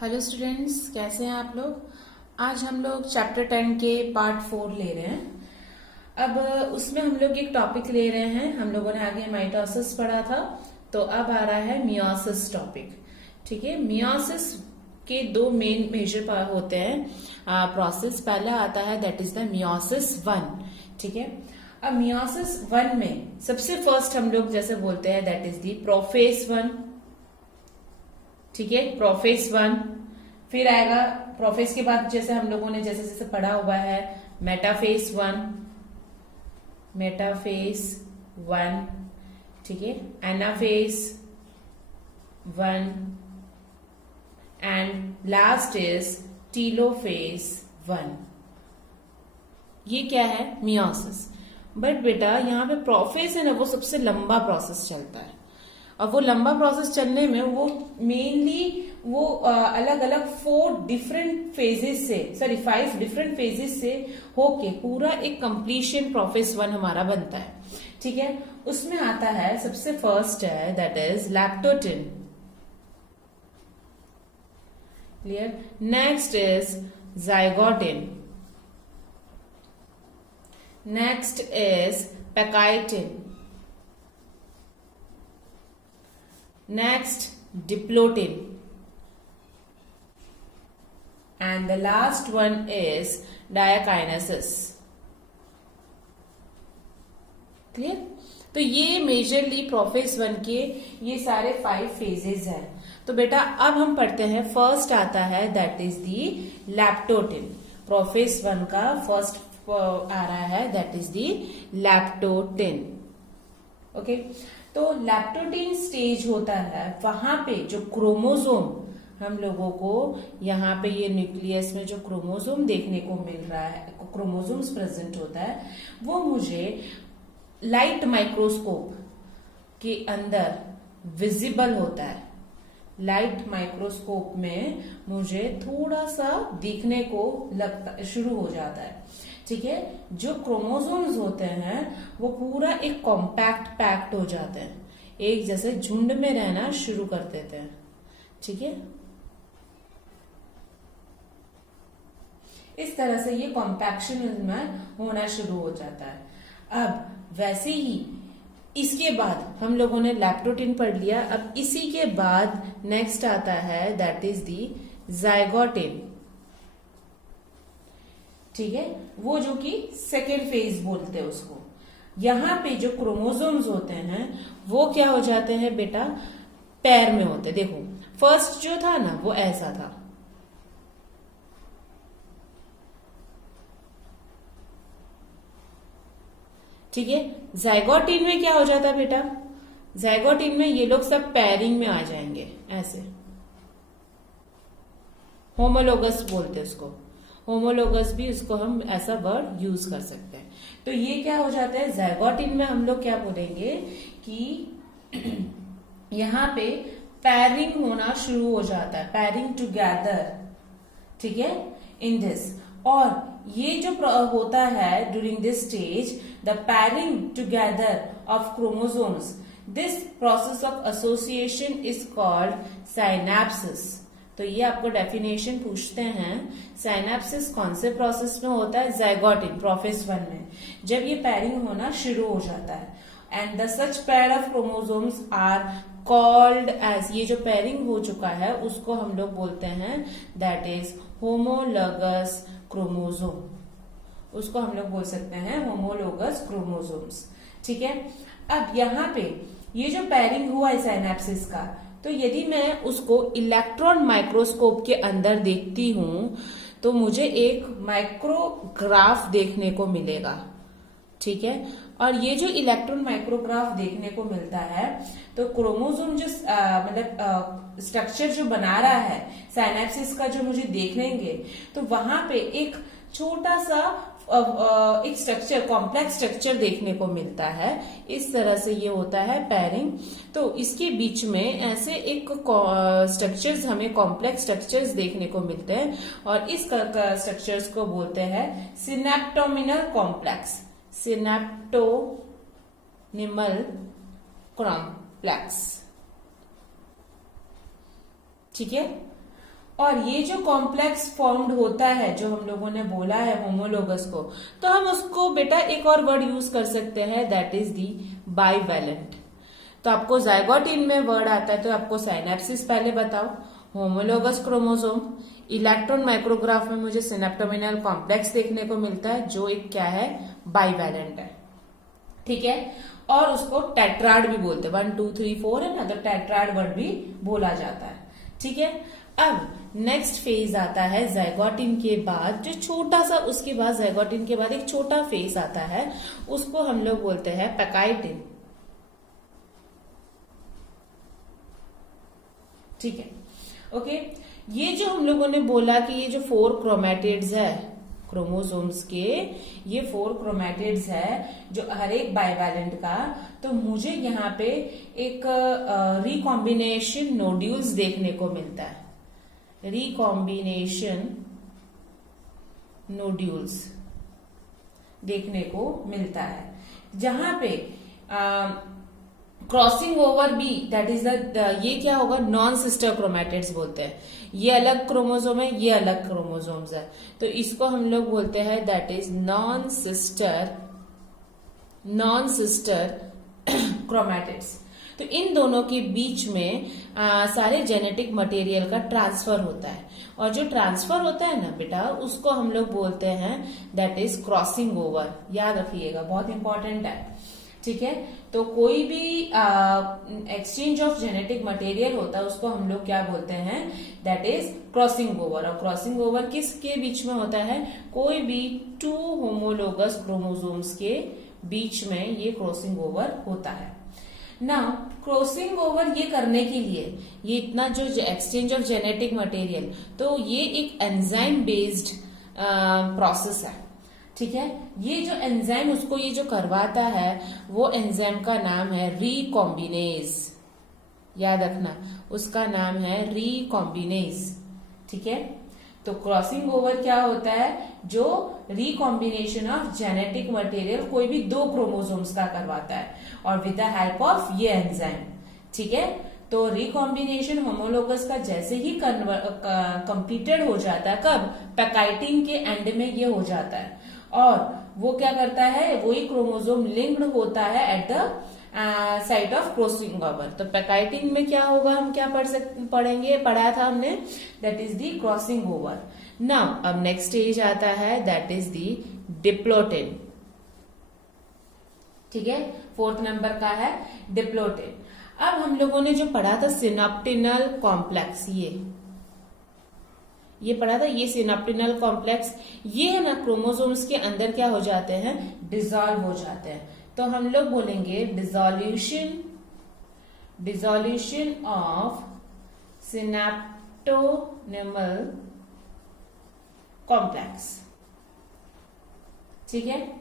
Hello students, कैसे हैं आप लोग। आज हम लोग चैप्टर 10 के पार्ट 4 ले रहे हैं। अब उसमें हम लोग एक टॉपिक ले रहे हैं। हम लोगों ने आगे माइटोसिस पढ़ा था, तो अब आ रहा है मियोसिस टॉपिक। ठीक है, मियोसिस के दो मेन मेजर होते हैं प्रोसेस। पहला आता है दैट इज द मियोसिस 1। ठीक है, अब मियोसिस 1 में सबसे फर्स्ट हम लोग जैसे बोलते हैं दैट इज द प्रोफेस 1। ठीक है, प्रोफेस 1। फिर आएगा प्रोफेस के बाद जैसे हम लोगों ने जैसे जैसे पढ़ा हुआ है मेटाफेस 1, मेटाफेस 1। ठीक है, anaphase 1 and last is telophase 1। ये क्या है? मियोसिस। बट बेटा यहाँ पे प्रोफेस है ना, वो सबसे लंबा प्रोसेस चलता है। और वो लंबा प्रोसेस चलने में वो मेनली वो अलग अलग 5 डिफरेंट फेजेस से होके पूरा एक कंप्लीशन प्रोफेस 1 हमारा बनता है। ठीक है, उसमें आता है सबसे फर्स्ट है that is leptotene. Clear? Next is zygotene, next is pachytene, next diplotin, and the last one is diakinesis. Clear? तो ये मेजरली प्रोफेस 1 के ये सारे 5 फेजेस हैं। तो बेटा अब हम पढ़ते हैं, फर्स्ट आता है दैट इज दी लैक्टोटिन। प्रोफेस 1 का फर्स्ट आ रहा है दैट इज दी लैक्टोटिन। ओके, तो लैक्टोटिन स्टेज होता है वहां पे जो क्रोमोसोम हम लोगों को यहाँ पे ये न्यूक्लियस में जो क्रोमोसोम देखने को मिल रहा है, क्रोमोसोम्स प्रेजेंट होता है, वो मुझे लाइट माइक्रोस्कोप के अंदर विजिबल होता है। लाइट माइक्रोस्कोप में मुझे थोड़ा सा दिखने को लगता शुरू हो जाता है। ठीक है, जो क्रोमोसोम्स होते हैं वो पूरा एक कॉम्पैक्ट पैक्ट हो जाते हैं, एक जैसे झुंड में रहना शुरू कर देते हैं। ठीक है, इस तरह से ये कॉम्पैक्शन में होना शुरू हो जाता है। अब वैसे ही इसके बाद हम लोगों ने लैक्टोटिन पढ़ लिया। अब इसी के बाद नेक्स्ट आता है दैट इज दी जाइगोटिन। ठीक है, वो जो कि सेकेंड फेज बोलते हैं उसको। यहां पे जो क्रोमोसोम्स होते हैं वो क्या हो जाते हैं बेटा, पैर में होते हैं। देखो फर्स्ट जो था ना वो ऐसा था, ठीक है। जाइगोटिन में क्या हो जाता है बेटा, जाइगोटिन में ये लोग सब पैरिंग में आ जाएंगे ऐसे, होमोलोगस बोलते हैं उसको। होमोलोगस भी उसको हम ऐसा वर्ड यूज कर सकते हैं। तो ये क्या हो जाता है, जाइगोटिन में हम लोग क्या बोलेंगे कि यहाँ पे पैरिंग होना शुरू हो जाता है, पैरिंग टुगेदर। ठीक है, इन दिस। और ये जो होता है during this stage, the pairing together of chromosomes, this process of association is called synapsis. तो ये आपको डेफिनेशन पूछते हैं, साइनेप्सिस कौन से प्रोसेस में होता है, जाइगोटिन प्रोफेस 1 में, जब ये पैरिंग होना शुरू हो जाता है। And the such pair of chromosomes are called as, ये जो पैरिंग हो चुका है उसको हम लोग बोलते हैं दैट इज होमोलोगस क्रोमोसोम। उसको हम लोग बोल सकते हैं होमोलोगस क्रोमोसोम्स। ठीक है, अब यहाँ पे ये जो पैरिंग हुआ है साइनेप्सिस का, तो यदि मैं उसको इलेक्ट्रॉन माइक्रोस्कोप के अंदर देखती हूं तो मुझे एक माइक्रोग्राफ देखने को मिलेगा। ठीक है, और ये जो इलेक्ट्रॉन माइक्रोग्राफ देखने को मिलता है, तो क्रोमोसोम जो मतलब स्ट्रक्चर जो बना रहा है साइनेप्सिस का, जो मुझे देखेंगे, तो वहां पे एक छोटा सा एक स्ट्रक्चर, कॉम्प्लेक्स स्ट्रक्चर देखने को मिलता है। इस तरह से ये होता है पैरिंग। तो इसके बीच में ऐसे एक स्ट्रक्चर्स, हमें कॉम्प्लेक्स स्ट्रक्चर्स देखने को मिलते हैं, और इस स्ट्रक्चर्स को बोलते हैं सिनेप्टोमिनल कॉम्प्लेक्स, सिनेप्टोनिमल कॉम्प्लेक्स। ठीक है, और ये जो कॉम्प्लेक्स फॉर्म्ड होता है, जो हम लोगों ने बोला है होमोलोगस को, तो हम उसको बेटा एक और वर्ड यूज कर सकते हैं, दैट इज दी बाइवैलेंट। तो आपको जाइगोट-इन में वर्ड आता है, तो आपको साइनेप्सिस पहले बताओ, होमोलोगस क्रोमोसोम, इलेक्ट्रॉन माइक्रोग्राफ में मुझे सिनेप्टोमिनल कॉम्प्लेक्स देखने को मिलता है, जो एक क्या है, बाइवैलेंट है, ठीक है। और उसको टेट्राड भी बोलते हैं, 1 2 3 4 है ना, तो टेट्राड वर्ड भी बोला जाता है, ठीक है। अब नेक्स्ट फेज आता है जाइगोट-इन के बाद, जो छोटा सा, उसके बाद जाइगोट-इन के बाद एक छोटा फेज आता है, उसको हम लोग बोलते हैं पैकाइटिन, ठीक है, ओके। ये जो हम लोगों ने बोला कि ये जो 4 क्रोमैटिड्स है क्रोमोसोम्स के, ये 4 क्रोमैटिड्स है जो हर एक बाइवैलेंट का, तो मुझे यहाँ पे एक रिकॉम्बिनेशन नोड्यूल्स देखने को मिलता है, रिकॉम्बिनेशन नोड्यूल्स देखने को मिलता है, जहां पे क्रॉसिंग ओवर भी, दैट इज ये क्या होगा, नॉन सिस्टर क्रोमैटिड्स बोलते हैं, ये अलग क्रोमोसोम है, ये अलग क्रोमोसोम्स है, तो इसको हम लोग बोलते हैं that is non sister chromatids. तो इन दोनों के बीच में सारे जेनेटिक मटेरियल का ट्रांसफर होता है, और जो ट्रांसफर होता है ना बेटा, उसको हम लोग बोलते हैं दैट इज क्रॉसिंग ओवर, याद रखिएगा, बहुत इंपॉर्टेंट है, ठीक है। तो कोई भी एक्सचेंज ऑफ जेनेटिक मटेरियल होता है, उसको हम लोग क्या बोलते हैं, दैट इज क्रॉसिंग ओवर। और क्रॉसिंग ओवर किसके बीच में होता है, कोई भी 2 होमोलोगस क्रोमोसोम्स के बीच में ये क्रॉसिंग ओवर होता है ना। क्रॉसिंग ओवर ये करने के लिए, ये इतना जो एक्सचेंज ऑफ जेनेटिक मटेरियल, तो ये एक एंजाइम बेस्ड प्रोसेस है, ठीक है। ये जो एंजाइम उसको ये जो करवाता है, वो एंजाइम का नाम है रिकॉम्बिनेज, याद रखना, उसका नाम है रिकॉम्बिनेज, ठीक है। तो क्रॉसिंग ओवर क्या होता है, जो रिकॉम्बिनेशन ऑफ जेनेटिक मटेरियल कोई भी 2 क्रोमोसोम्स का करवाता है, और विद द हेल्प ऑफ ये एंजाइम, ठीक है। तो रिकॉम्बिनेशन होमोलोगस का जैसे ही कंप्लीटेड हो जाता है, कब, पैकाइटिन के एंड में ये हो जाता है, और वो क्या करता है, वही क्रोमोसोम लिंक्ड होता है at the site of crossing over. तो पैकाइटिन में क्या होगा, हम क्या पढ़ा था हमने, that is the crossing over. Now अब नेक्स्ट स्टेज आता है, दैट इज दी डिप्लोटिन, ठीक है, 4th नंबर का है डिप्लोटिन। अब हम लोगों ने जो पढ़ा था सिनेप्टिनल कॉम्प्लेक्स, ये पढ़ा था, ये सिनेप्टिनल कॉम्प्लेक्स, ये है ना, क्रोमोसोम्स के अंदर क्या हो जाते हैं, डिसॉल्व हो जाते हैं। तो हम लोग बोलेंगे डिसॉल्यूशन ऑफ सिनेप्टोनिमल कॉम्प्लेक्स, ठीक है।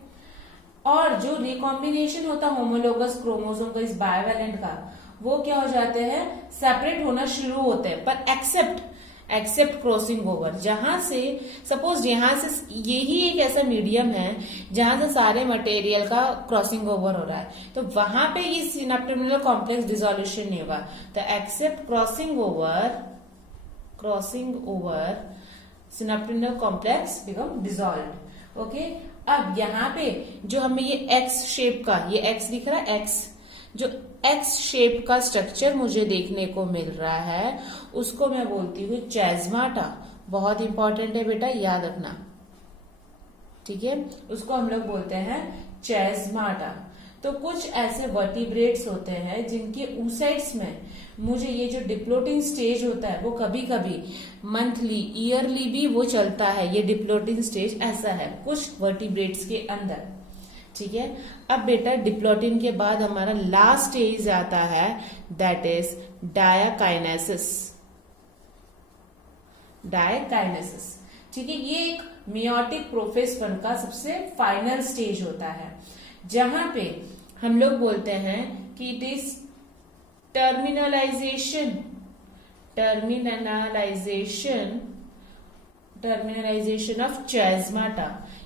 और जो रिकॉम्बिनेशन होता है होमोलोगस क्रोमोसोम का, इस बाइवैलेंट का, वो क्या हो जाते हैं, सेपरेट होना शुरू होते हैं, पर एक्सेप्ट क्रॉसिंग ओवर, जहां से सपोज यहां से यही एक ऐसा मीडियम है जहां से सारे मटेरियल का क्रॉसिंग ओवर हो रहा है, तो वहां पे ये सिनेप्टोनिमल कॉम्प्लेक्स डिसॉल्यूशन नहीं होगा। तो except crossing over synaptonemal complex become dissolved, okay. अब यहाँ पे जो हमें ये एक्स शेप का, ये एक्स दिख रहा है, एक्स, जो एक्स शेप का स्ट्रक्चर मुझे देखने को मिल रहा है, उसको मैं बोलती हूँ चेस्माटा, बहुत इंपॉर्टेंट है बेटा, याद रखना, ठीक है, उसको हम लोग बोलते हैं चेस्माटा। तो कुछ ऐसे वर्टिब्रेट्स होते हैं जिनके ऊसाइड्स में मुझे ये जो डिप्लोटिन स्टेज होता है, वो कभी कभी मंथली, ईयरली भी वो चलता है, ये डिप्लोटिन स्टेज ऐसा है कुछ वर्टिब्रेट्स के अंदर, ठीक है। अब बेटा डिप्लोटिन के बाद हमारा लास्ट स्टेज आता है, दैट इज डायाकाइनेसिस, ठीक है। ये एक मियोटिक प्रोफेस का सबसे फाइनल स्टेज होता है, जहां पे हम लोग बोलते हैं कि इट इज टर्मिनलाइजेशन ऑफ चेस्माटा,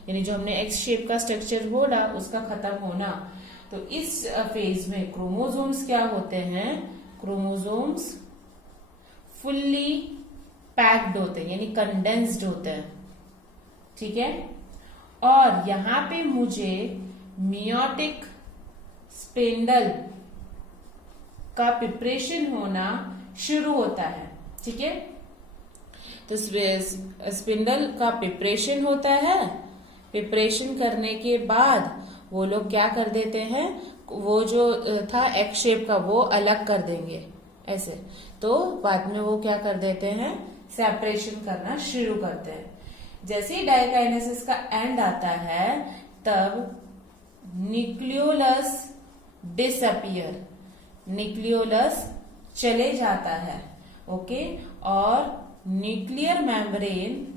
यानी जो हमने एक्स शेप का स्ट्रक्चर बोला उसका खत्म होना। तो इस फेज में क्रोमोसोम्स क्या होते हैं, क्रोमोसोम्स फुल्ली पैक्ड होते हैं यानी कंडेंस्ड होते हैं, ठीक है। और यहां पे मुझे मियोटिक स्पिंडल का प्रिपरेशन होना शुरू होता है, ठीक है। तो स्पिंडल का प्रिपरेशन होता है, प्रिपरेशन करने के बाद वो लोग क्या कर देते हैं, वो जो था एग शेप का वो अलग कर देंगे ऐसे, तो बाद में वो क्या कर देते हैं, सेपरेशन करना शुरू करते हैं। जैसे ही डाइकाइनेसिस का एंड आता है तब न्यूक्लियोलस डिसअपियर, न्यूक्लियोलस चले जाता है, ओके। और न्यूक्लियर मेम्ब्रेन,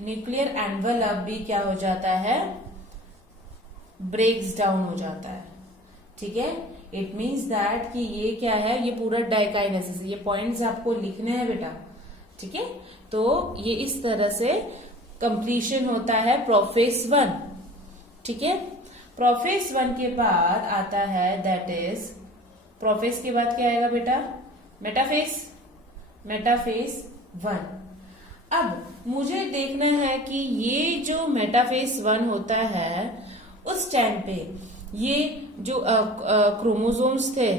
न्यूक्लियर एनवेलप भी क्या हो जाता है, ब्रेक्स डाउन हो जाता है, ठीक है। इट मीन्स दैट कि ये क्या है, ये पूरा डाइकाइनेसिस, ये पॉइंट्स आपको लिखने हैं बेटा, ठीक है। तो ये इस तरह से कंप्लीशन होता है प्रोफेज 1, ठीक है। प्रोफेज 1 के बाद आता है दैट इज, प्रोफेज के बाद क्या आएगा बेटा, मेटाफेज, मेटाफेज 1। अब मुझे देखना है कि ये जो मेटाफेज 1 होता है उस टाइम पे ये जो क्रोमोसोम्स थे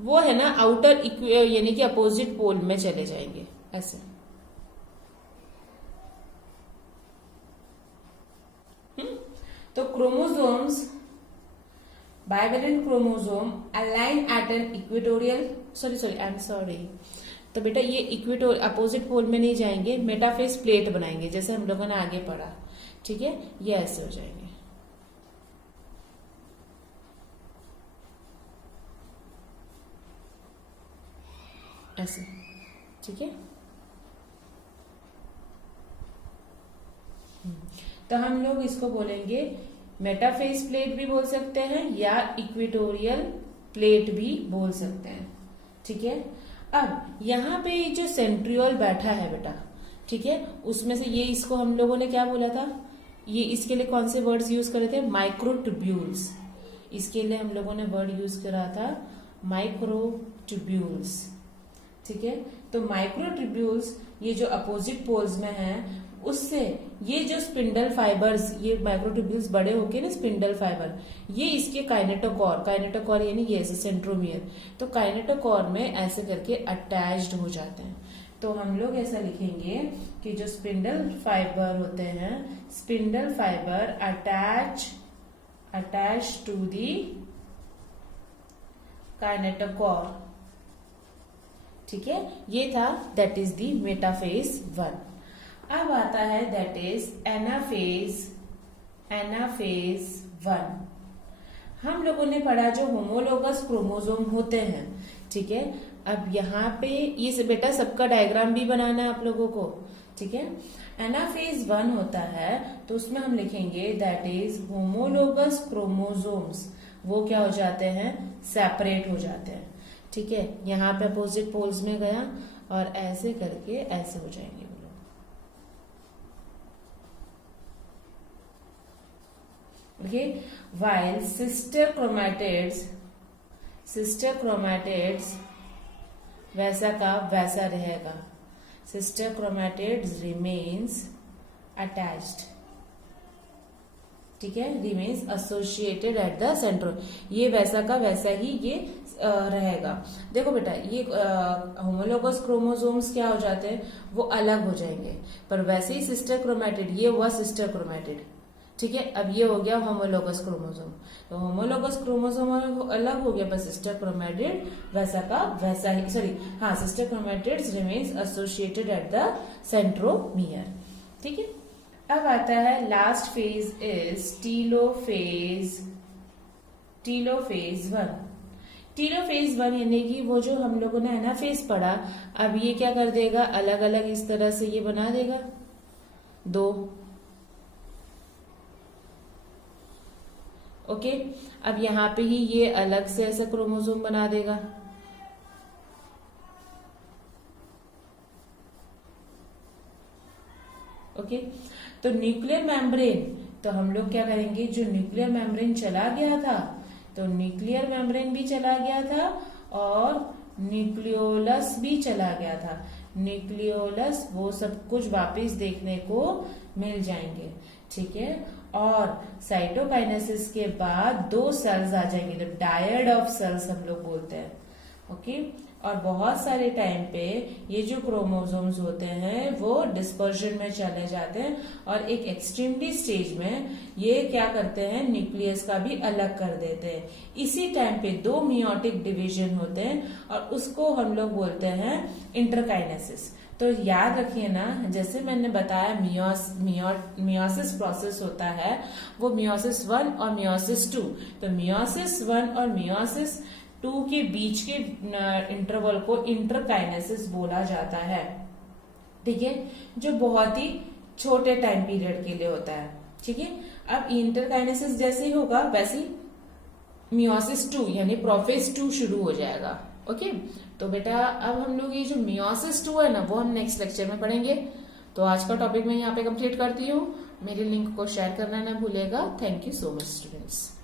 वो है ना आउटर यानी कि अपोजिट पोल में चले जाएंगे ऐसे, तो chromosomes, bivalent chromosome align at an equatorial, sorry, तो बेटा ये इक्वेटोरियल अपोजिट पोल में नहीं जाएंगे, मेटाफेज प्लेट बनाएंगे जैसे हम लोगों ने आगे पढ़ा, ठीक है। ये ऐसे हो जाएंगे, ऐसे, ठीक है। तो हम लोग इसको बोलेंगे मेटाफेज प्लेट भी बोल सकते हैं या इक्वेटोरियल प्लेट भी बोल सकते हैं, ठीक है। अब यहाँ पे जो सेंट्रियोल बैठा है बेटा, ठीक है, उसमें से ये इसको हम लोगों ने क्या बोला था, ये इसके लिए कौन से वर्ड्स यूज करे थे, माइक्रोट्यूब्यूल्स, इसके लिए हम लोगों ने वर्ड यूज करा था माइक्रोट्यूब्यूल्स, ठीक है। तो माइक्रोट्यूब्यूल्स ये जो अपोजिट पोल्स में है उससे ये जो स्पिंडल फाइबर्स, ये माइक्रोट्यूब्यूल्स बड़े होके ना स्पिंडल फाइबर, ये इसके काइनेटोकोर, काइनेटोकोर यानी ये सेंट्रोमियर, तो काइनेटोकोर में ऐसे करके अटैच्ड हो जाते हैं। तो हम लोग ऐसा लिखेंगे कि जो स्पिंडल फाइबर होते हैं, spindle fibre attach to the kinetochore, ठीक है। ये था दैट इज दी मेटाफेज 1। अब आता है दैट इज एनाफेज, एनाफेज 1। हम लोगों ने पढ़ा जो होमोलोगस क्रोमोसोम होते हैं, ठीक है। अब यहाँ पे ये से बेटा सबका डायग्राम भी बनाना है आप लोगों को, ठीक है। एनाफेज 1 होता है तो उसमें हम लिखेंगे दैट इज होमोलोगस क्रोमोसोम्स, वो क्या हो जाते हैं, सेपरेट हो जाते हैं, ठीक है। यहाँ पे अपोजिट पोल्स में गया और ऐसे करके ऐसे हो जाएंगे वो लोग, ओके। वाइल सिस्टर क्रोमैटिड्स वैसा का वैसा रहेगा, सिस्टर क्रोमैटिड्स रिमेन्स अटैच्ड, ठीक है, remains associated at the centre, ये वैसा का वैसा ही ये रहेगा। देखो बेटा ये होमोलोगस क्रोमोसोम्स क्या हो जाते हैं, वो अलग हो जाएंगे, पर वैसे ही सिस्टर क्रोमैटिड, ये हुआ सिस्टर क्रोमैटिड, ठीक है। अब ये हो गया होमोलोगस क्रोमोसोम, तो होमोलोगस क्रोमोसोम अलग हो गया, पर सिस्टर क्रोमैटिड वैसा का वैसा ही, sister chromatids remains associated at the centromere, ठीक है। अब आता है last phase is telophase 1। Telophase 1 यानी कि वो जो हम लोगों ने एनाफेज पढ़ा, अब ये क्या कर देगा, अलग अलग इस तरह से ये बना देगा 2, ओके। अब यहाँ पे ही ये अलग से ऐसा क्रोमोसोम बना देगा, ओके। तो न्यूक्लियर मेम्ब्रेन, तो हम लोग क्या करेंगे, जो न्यूक्लियर मेम्ब्रेन चला गया था तो न्यूक्लियर मेम्ब्रेन भी चला गया था और न्यूक्लियोलस भी चला गया था। न्यूक्लियोलस, वो सब कुछ वापस देखने को मिल जाएंगे। ठीक है, और साइटोकाइनेसिस के बाद 2 सेल्स आ जाएंगे, तो डायड ऑफ सेल्स हम लोग बोलते हैं। ओके, और बहुत सारे टाइम पे ये जो क्रोमोसोम्स होते हैं वो डिस्पर्जन में चले जाते हैं, और एक एक्सट्रीमली स्टेज में ये क्या करते हैं, न्यूक्लियस का भी अलग कर देते हैं। इसी टाइम पे 2 मियोटिक डिवीजन होते हैं, और उसको हम लोग बोलते हैं इंटरकाइनेसिस। तो याद रखिए ना, जैसे मैंने बताया मियोसिस प्रोसेस होता है, वो मियोसिस 1 और मियोसिस 2। तो मियोसिस 1 और मियोसिस 2 के बीच के इंटरवल को इंटरकाइनेसिस बोला जाता है। ठीक है, जो बहुत ही छोटे टाइम पीरियड के लिए होता है। ठीक है, अब इंटरकाइनेसिस जैसे ही होगा वैसे मियोसिस 2 यानी प्रोफेज 2 शुरू हो जाएगा। ओके, तो बेटा अब हम लोग ये जो मियोसिस 2 है ना, वो हम नेक्स्ट लेक्चर में पढ़ेंगे। तो आज का टॉपिक मैं यहाँ पे कंप्लीट करती हूँ। मेरे लिंक को शेयर करना ना भूलेगा। Thank you so much students.